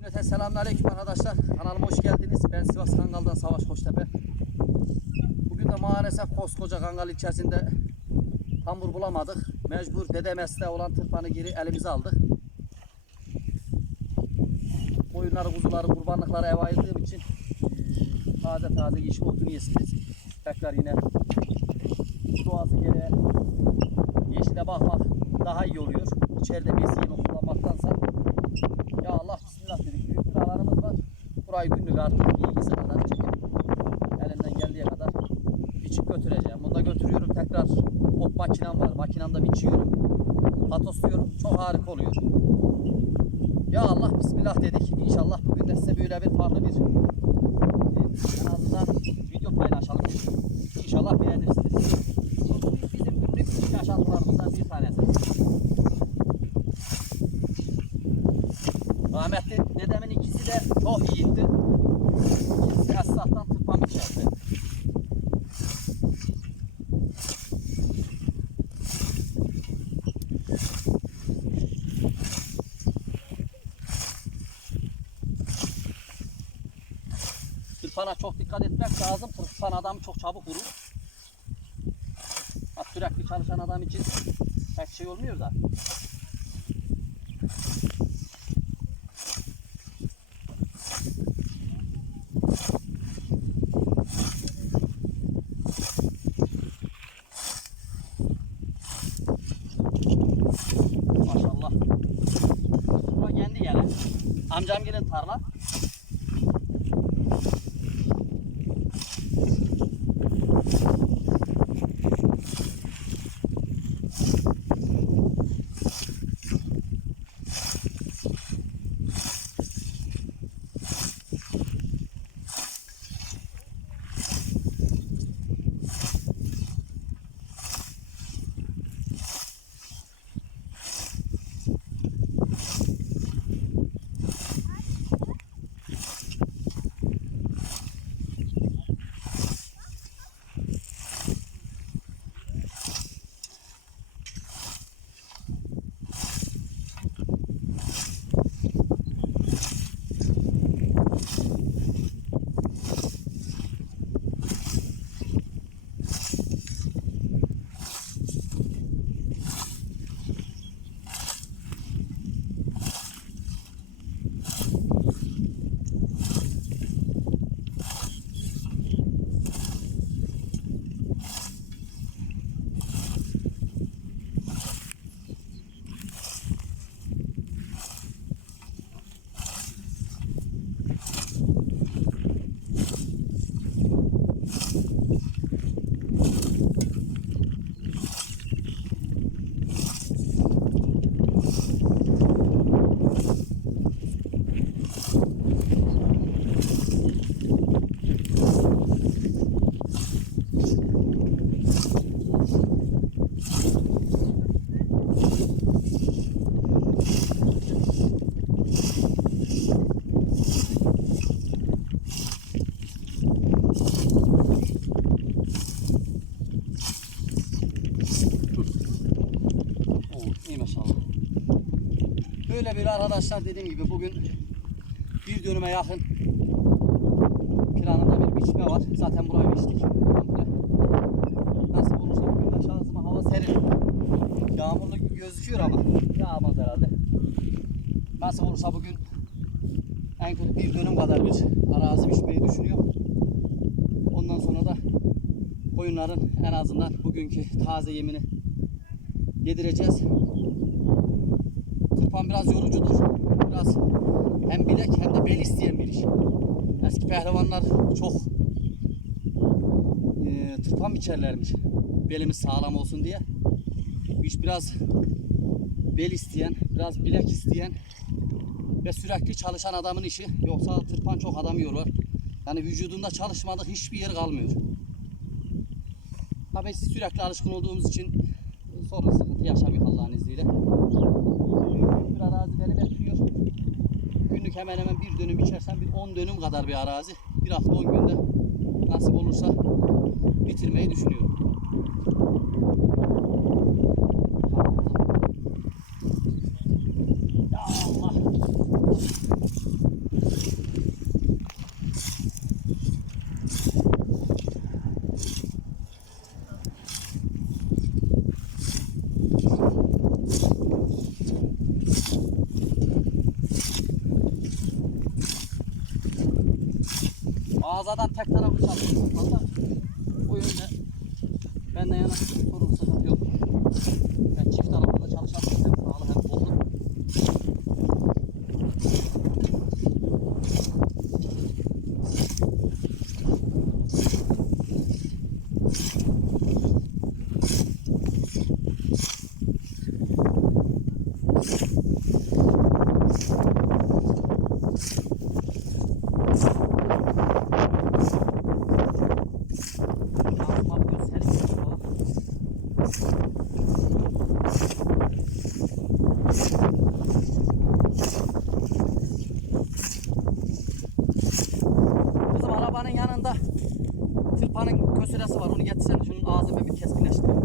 Cümleten selamünaleyküm arkadaşlar. Kanalıma hoş geldiniz. Ben Sivas Kangal'dan Savaş Koçtepe. Bugün de maalesef koskoca Kangal ilçesinde tambur bulamadık. Mecbur dedemeste olan tırpanı geri elimize aldık. Koyunları, kuzuları, kurbanlıkları eve ayırdığım için taze taze yeşil otunu yesiniz. Tekrar yine doğası gereği yeşile bakmak daha iyi oluyor. İçeride besi yemek kullanmaktansa ya Allah bismillah dedik. Büyük bir alanımız var. Burayı günlük artık ilgisi kadar çekip elimden geldiği kadar biçip götüreceğim. Bunu da götürüyorum. Tekrar ot makinem var. Makinamda biçiyorum. Patosluyorum. Çok harika oluyor. Ya Allah bismillah dedik. İnşallah bugün de size böyle bir farklı bir e, en azından video paylaşalım. Tırpana çok dikkat etmek lazım. Tırpan adam çok çabuk vurur. Ha, sürekli çalışan adam için pek şey olmuyor da. Böyle bir arkadaşlar dediğim gibi bugün bir dönüme yakın planımda bir biçme var. Zaten burayı biçtik. Nasıl olursa bugün de şansıma hava serin. Yağmurlu gözüküyor ama yağmaz herhalde. Nasıl olursa bugün en kötü bir dönüm kadar bir arazi biçmeyi düşünüyorum. Ondan sonra da koyunların en azından bugünkü taze yemini yedireceğiz. Tırpan biraz yorucudur. Biraz hem bilek hem de bel isteyen bir iş. Eski pehlivanlar çok e, tırpan biçerlermiş. Belimiz sağlam olsun diye. İş biraz bel isteyen, biraz bilek isteyen ve sürekli çalışan adamın işi. Yoksa tırpan çok adam yorar. Yani vücudunda çalışmadık hiçbir yer kalmıyor. Tabii sürekli alışkın olduğumuz için sorun sıkıntı yaşamıyor Allah'ın izniyle. Büyük bir arazi beni bekliyor. Günlük hemen hemen bir dönüm içersen bir 10 dönüm kadar bir arazi. Bir hafta 10 günde nasip olursa bitirmeyi düşünüyorum. Kösüresi var. Onu getirsene. Şunun ağzını bir keskinleştireyim.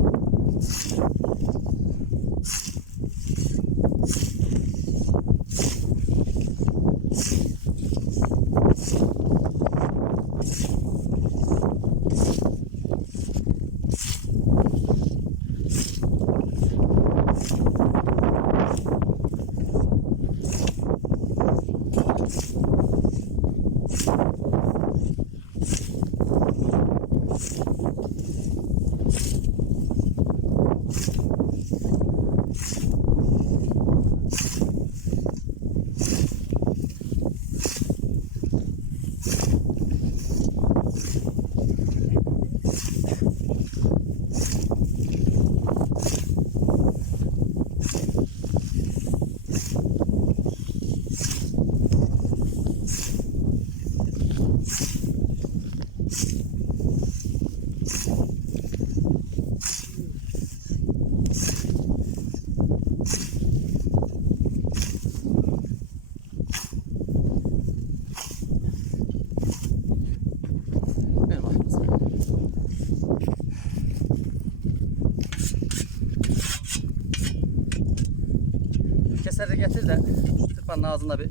Şu tırpanın ağzında bir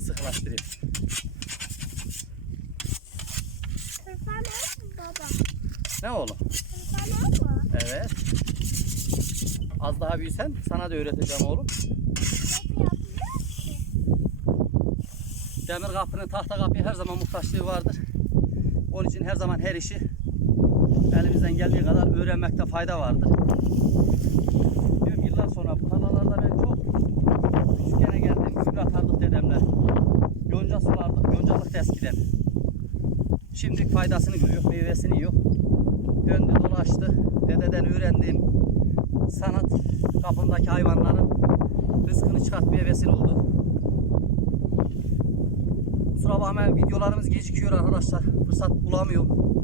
sıkılaştırayım. Ne oğlum? Evet. Az daha büyüsen sana da öğreteceğim oğlum. Demir kapının tahta kapıya her zaman muhtaçlığı vardır. Onun için her zaman her işi elimizden geldiği kadar öğrenmekte fayda vardır. Diyorum yıllar sonra bu tarlalarda ben çok küçükkene geldim. Gübre atardık dedemler. Yonca sulardık. Yoncalık da eskiden. Şimdi faydasını görüyor. Meyvesini yiyor. Döndü dolaştı. Dededen öğrendiğim sanat kapımdaki hayvanların rızkını çıkartmaya vesile oldu. Kusura bakmayın videolarımız gecikiyor arkadaşlar. Fırsat bulamıyorum.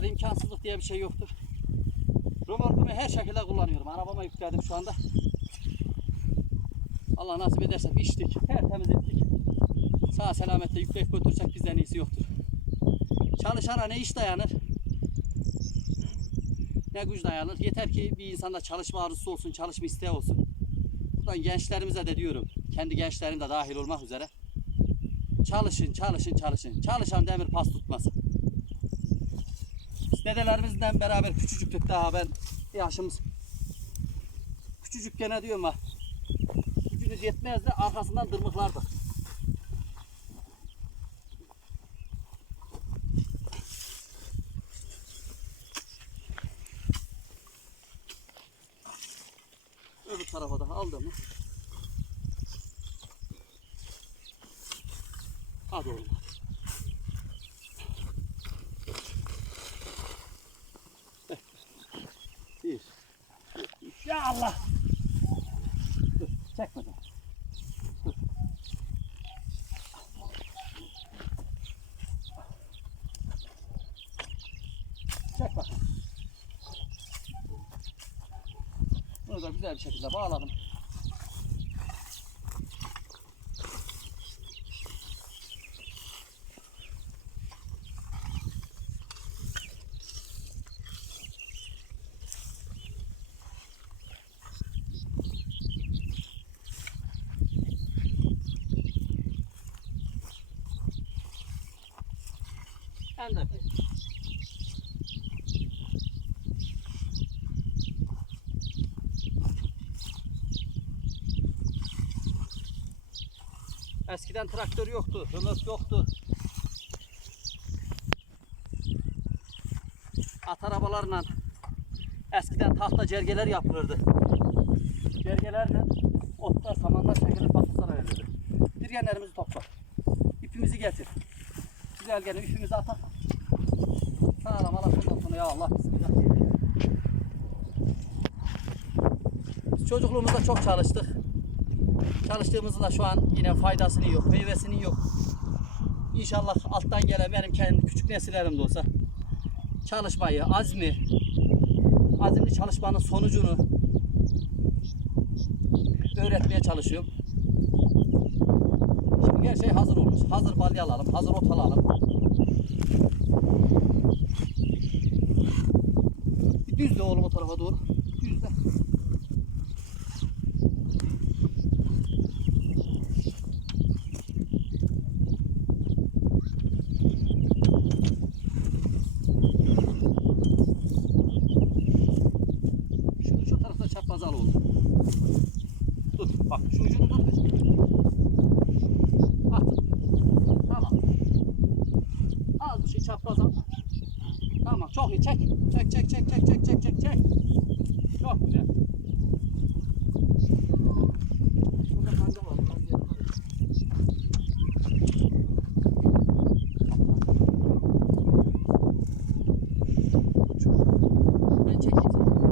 Arkadaşlar imkansızlık diye bir şey yoktur. Römorkumu her şekilde kullanıyorum. Arabama yükledim şu anda. Allah nasip ederse biçtik, tertemiz ettik. Sağ selametle yükleyip götürsek bizden iyisi yoktur. Çalışana ne iş dayanır, ne güç dayanır. Yeter ki bir insanda çalışma arzusu olsun, çalışma isteği olsun. Buradan gençlerimize de diyorum, kendi gençlerim de dahil olmak üzere. Çalışın, çalışın, çalışın. Çalışan demir pas tutmaz. Biz dedelerimizle beraber küçücüktük daha ben yaşımız küçücük gene diyorum ha. Gücümüz yetmez de arkasından dırmıklardık. Öbür tarafa da aldım? Hadi oğlum. Bir. iki, Ya Allah. Dur, çekme dur. Dur. Çek bakalım. Bunu da güzel bağladım. Ben de bir. Eskiden traktör yoktu, römork yoktu. At arabalarla eskiden tahta cergeler yapılırdı. Cergelerle otlar, samanlar çekilir, patatlara verilirdi. Dirgenlerimizi topla. İpimizi getir. Güzel gene ipimizi atar. Sağlam alasından sonra ya Allah bismillah. Çocukluğumuzda çok çalıştık. Çalıştığımızda da şu an yine faydasını yok, meyvesini yok. İnşallah alttan gelen benim kendi küçük nesillerim de olsa çalışmayı, azmi, azimli çalışmanın sonucunu öğretmeye çalışıyorum. Şimdi her şey hazır olmuş. Hazır balya alalım, hazır ot alalım. Bir düzle oğlum o tarafa doğru. Tamam çok iyi çek. Çek çek çek çek çek çek çek çek. Çok güzel. Burada kanka var. biraz geri dur. Ben çekeyim seni.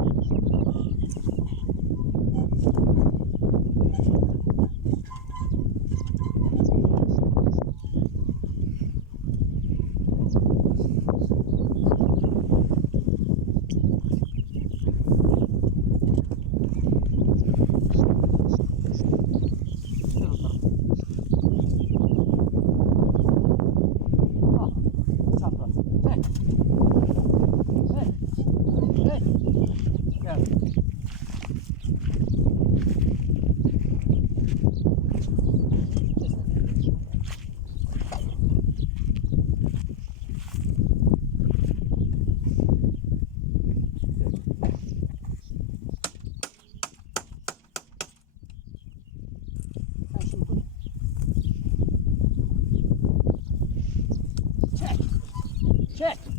Çek.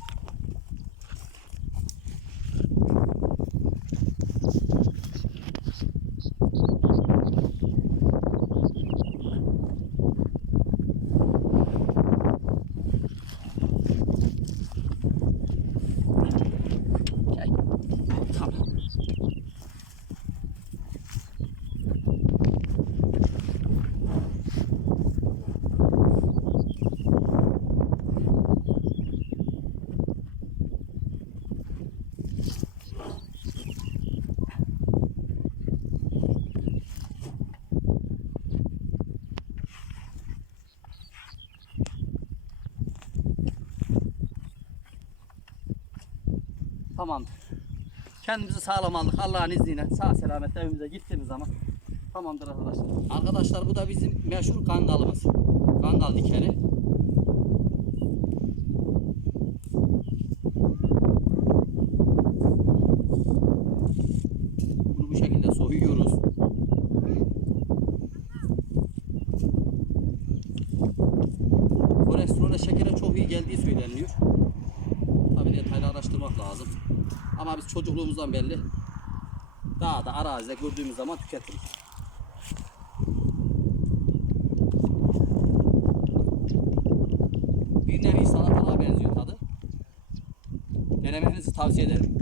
Tamam. Kendimizi sağlam aldık. Allah'ın izniyle sağ selamet evimize gittiğimiz zaman tamamdır arkadaşlar. Arkadaşlar bu da bizim meşhur kangalımız. Kangal dikeni. Bunu bu şekilde soyuyoruz. Kolesterole, şekere çok iyi geldiği söyleniyor. Tabii detaylı araştırmak lazım. Ama biz çocukluğumuzdan belli dağda, arazide gördüğümüz zaman tüketiriz. Bir nevi salatalığa benziyor tadı. Denemenizi tavsiye ederim.